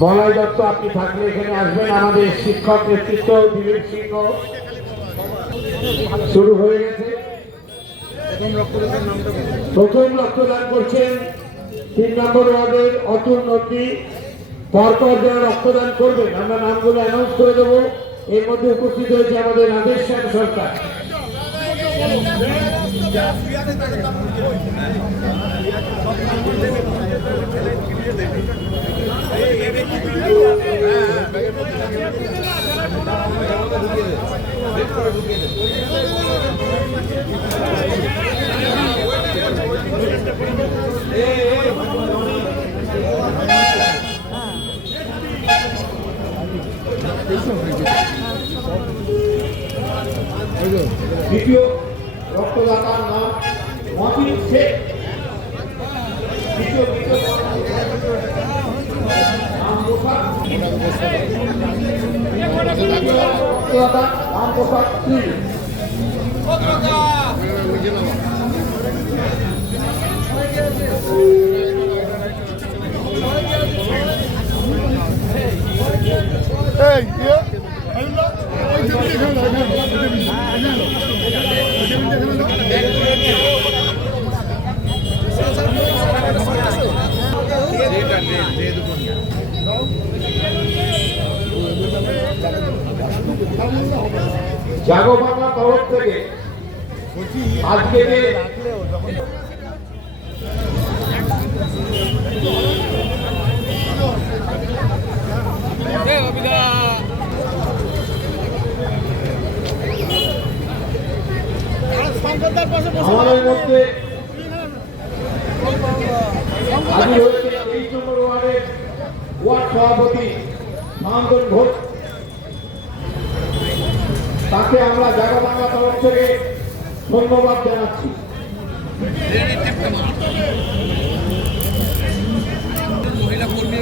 মলয় দত্ত আপনি থাকলে এখানে আসবেন। আমাদের শিক্ষক নেতৃত্ব দিলীপ সিংহ শুরু হয়ে গেছে। প্রথম রক্তদান করছেন 3 নম্বর ওয়ার্ডের অতুল নন্দী। পরপর যারা রক্তদান করবেন আমরা নামগুলো অ্যানাউন্স করে দেবো। এর মধ্যে উপস্থিত হয়েছে আমাদের আদেশ শ্যাম সরকার। দ্বিতীয় রক্তদাতার নাম মতিন শেখ। রক্তদাতা রামপ্রসাদ সিং। জাগো বাংলা তরফ থেকে আজকে আমাদের মধ্যে আজ হয়েছে 23 নম্বর ওয়ার্ডের ওয়ার্ড সভাপতি মানদন ঘোষ। তাকে আমরা জাগো বাংলা তরফ থেকে ধন্যবাদ জানাচ্ছি। মহিলা কর্মী